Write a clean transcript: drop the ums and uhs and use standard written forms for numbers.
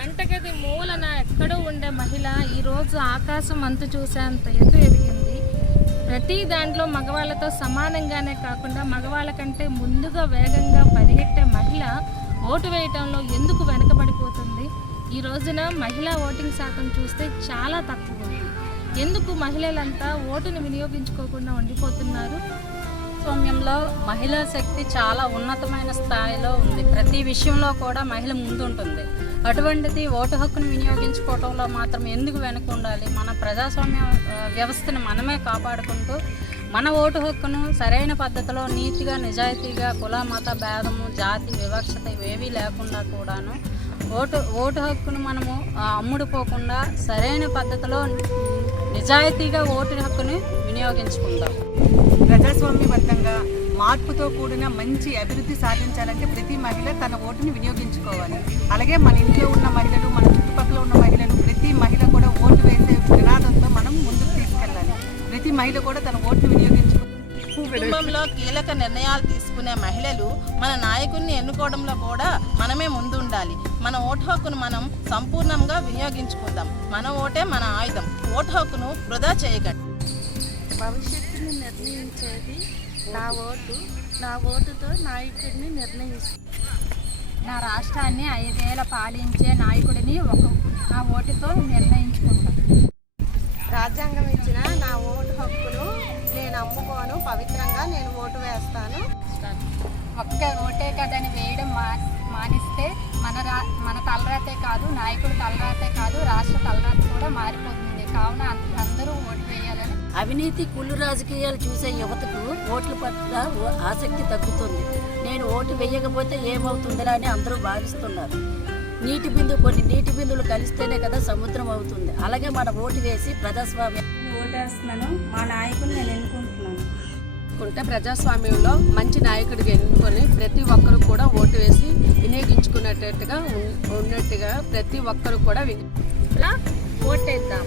వంటగది మూలన ఎక్కడో ఉండే మహిళ ఈరోజు ఆకాశం అంతు చూసేంత ఎత్తు ఎదిగింది. ప్రతి దాంట్లో మగవాళ్ళతో సమానంగానే కాకుండా మగవాళ్ళ కంటే ముందుగా వేగంగా పరిగెట్టే మహిళ ఓటు వేయటంలో ఎందుకు వెనకబడిపోతుంది? ఈ రోజున మహిళా ఓటింగ్ శాతం చూస్తే చాలా తక్కువ ఉంది. ఎందుకు మహిళలంతా ఓటును వినియోగించుకోకుండా ఉండిపోతున్నారు? ప్రజాస్వామ్యంలో మహిళా శక్తి చాలా ఉన్నతమైన స్థాయిలో ఉంది. ప్రతి విషయంలో కూడా మహిళ ముందుంటుంది. అటువంటిది ఓటు హక్కును వినియోగించుకోవడంలో మాత్రం ఎందుకు వెనక ఉండాలి? మన ప్రజాస్వామ్య వ్యవస్థను మనమే కాపాడుకుంటూ మన ఓటు హక్కును సరైన పద్ధతిలో నీతిగా నిజాయితీగా కుల మత భేదము జాతి వివక్షత ఇవేవీ లేకుండా కూడాను ఓటు హక్కును మనము అమ్ముడుపోకుండా సరైన పద్ధతిలో నిజాయితీగా ఓటు హక్కుని వినియోగించుకుందాం. ప్రజాస్వామ్యబద్ధంగా మార్పుతో కూడిన మంచి అభివృద్ధి సాధించాలంటే ప్రతి మహిళ తన ఓటుని వినియోగించుకోవాలి. అలాగే మన ఇంట్లో ఉన్న మహిళలు, మన చుట్టుపక్కల ఉన్న మహిళలు, ప్రతి మహిళ కూడా ఓటు వేసే నినాదంతో మనం ముందుకు తీసుకెళ్ళాలి. ప్రతి మహిళ కూడా తన ఓటుని వినియోగించుకోవాలి. కుటుంబంలో కీలక నిర్ణయాలు తీసుకునే మహిళలు మన నాయకుడిని ఎన్నుకోవడంలో కూడా మనమే ముందుండాలి. మన ఓటు హక్కును మనం సంపూర్ణంగా వినియోగించుకుందాం. మన ఓటే మన ఆయుధం. ఓటు హక్కును వృధా చేయకండి. భవిష్యత్తుని నిర్ణయించేది నా ఓటు. నా ఓటుతో నాయకుడిని నిర్ణయిస్తాను. నా రాష్ట్రాన్ని 5 ఏళ్ల పాలించే నాయకుడిని నా ఓటుతో నిర్ణయించుకుంటాను. రాజ్యాంగం ఇచ్చిన నా ఓటు హక్కును నేను అమ్ముకోను. పవిత్రంగా నేను ఓటు వేస్తాను. ఒక్క ఓటే కదని వేయడం మానిస్తే మన తలరాతే కాదు, నాయకుడు తలరాతే కాదు, రాష్ట్ర తలరాత కూడా మారిపోతుంది. కావున అందరూ ఓటు వేయాలని. అవినీతి కుళ్ళు రాజకీయాలు చూసే యువతకు ఓట్ల పట్ల ఆసక్తి తగ్గుతుంది. నేను ఓటు వేయకపోతే ఏమవుతుందిరా అని అందరూ భావిస్తున్నారు. కొన్ని నీటి బిందువులు కలిస్తేనే కదా సముద్రం అవుతుంది. అలాగే మన ఓటు వేసి ప్రజాస్వామ్యం ఓటేస్తున్నాను. మా నాయకుడిని నేను ఎన్నుకుంటున్నాను. ప్రజాస్వామ్యంలో మంచి నాయకుడిగా ఎన్నుకొని ప్రతి ఒక్కరు కూడా ఓటు వేసి వినియోగించుకునేటట్టుగా ఉన్నట్టుగా ప్రతి ఒక్కరు కూడా ఓటేద్దాం.